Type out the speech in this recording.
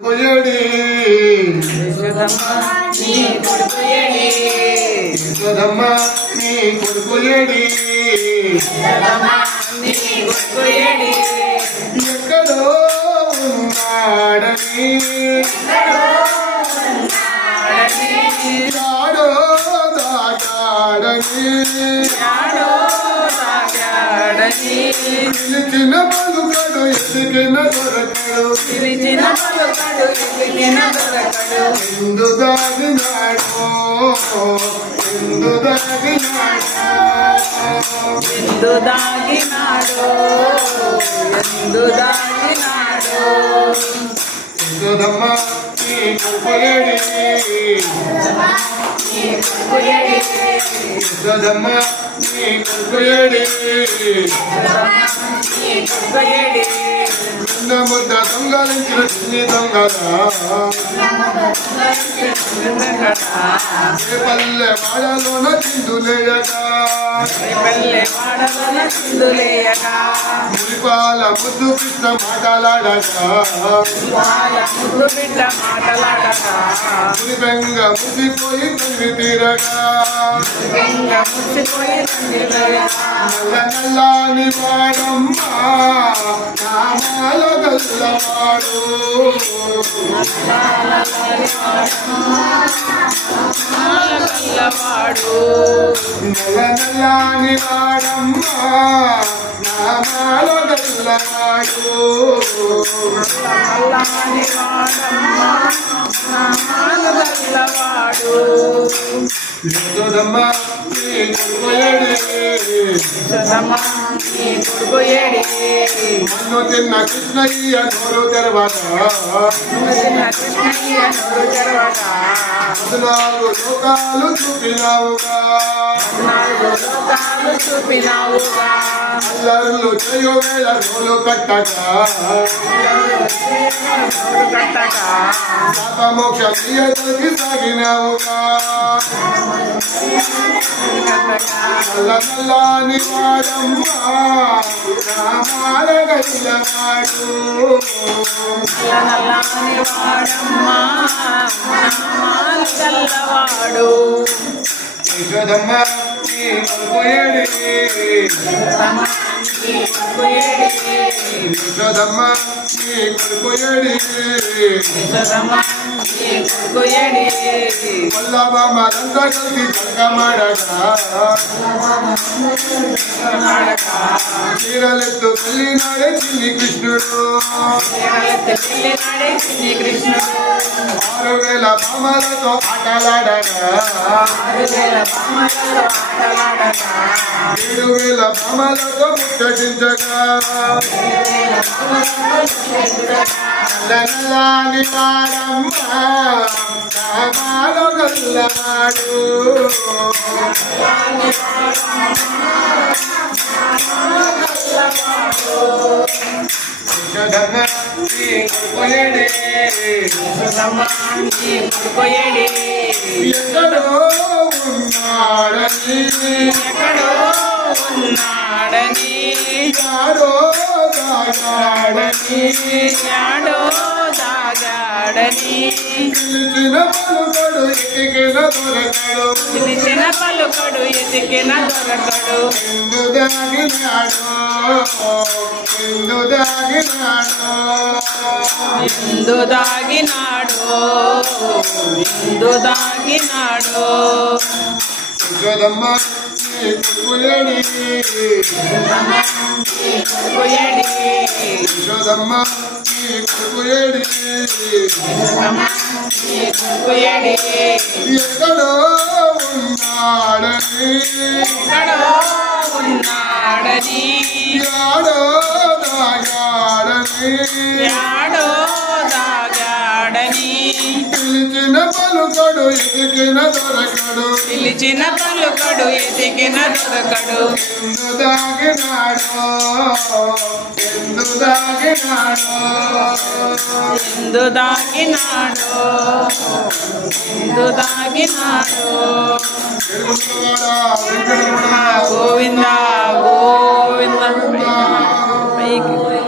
కొయ్యడి. యశోదమ్మ నీ కొడుకు ఏడి? యశోదమ్మ నీ కొడుకు ఏడి? యశోదమ్మ నీ కొడుకు ఏడి? ఎక్కడో ఉన్నాడని. యాడో దాటాడని. పిలిచిన పలుకడు ఎదిగిన దొరకడు పిలిచిన పలుకడు ఎదిగిన దొరకడు ఎందు దాగినాడు ఎందు దాగినాడు ఎందు దాగినాడు ఎందు దాగినాడు యశోదమ్మ నీ కొడుకు ఏడి నీ కొడుకు చిన్న ముద్ద దొంగలించిన చిన్ని దొంగల ఏ చిందులేయగా. శ్రీపాల ముద్దు కృష్ణ మాటలాడగా వాళ్ళ ముద్దు బిడ్డ మాటలాడగా ముసిపోయి తల్లి తీరగా నల్ల నల్లాని గల్లవాడు పిల్లవాడు నల్ల నల్లాని వాడమ్మ నామాల గల్లవాడు అల్లాని వాడమ్మ నామాల పిల్లవాడు యశోదమ్మ నీ కొడుకు ఏడి. సదమ్మ నీ కొడుకు ఏడి. మన్ను తిన్న కృష్ణయ్య నోరు చిన్న కృష్ణయ్య నోరు తెరవట పద్నాలుగు లోకాలు చూపినావుగా. చూపినావుగా. అల్లర్లు చేయు వేళ నోలు కట్టగా శాపమోక్ష క్రియతకి సాగినావుగా. నల్లాని వాడమ్మ నల్లని వాడమ్మ యశోదమ్మ నీ కొడుకు నీ యశోదమ్మ వల్లభమ్మలంతా కలిసి జగమాడగా చీరలెత్తు కృష్ణుడు. పెళ్ళినాడే చిన్ని కృష్ణుడు. ఆరు వేల బామలతో ఆటలాడగా. వేల ఏడు బామలతో ముచ్చటించగా. నల్లని వాడమ్మ రామాలో గల్లవాడు ఎక్కడో ఉన్నాడని ఎక్కడో ఉన్నాడని. యాడో దాగాడని. యాడో దాగాడని. పిలిచిన పలుకడు ఎదిగిన దొరకడు. పిలిచిన పలుకడు ఎదిగిన దొరకడు. ఎందు దాగినాడు ఎందు దాగినాడు ఎందు దాగినాడు ఎందు దాగినాడు యశోదమ్మ కొయ్యడి యశోదమ్మ కొయ్యడి ఎక్కడో ఉన్నాడని. ఉన్నాడని. యాడో దాగాడని. పలుకడు ఎదిగిన దొరకడు. పిలిచిన పలుకడు ఎదిగిన దొరకడు. ఎందు దాగినాడు ఎందు దాగినాడు. ఎందు దాగినాడు ఎందు దాగినాడు. గోవింద గోవింద. పైకి.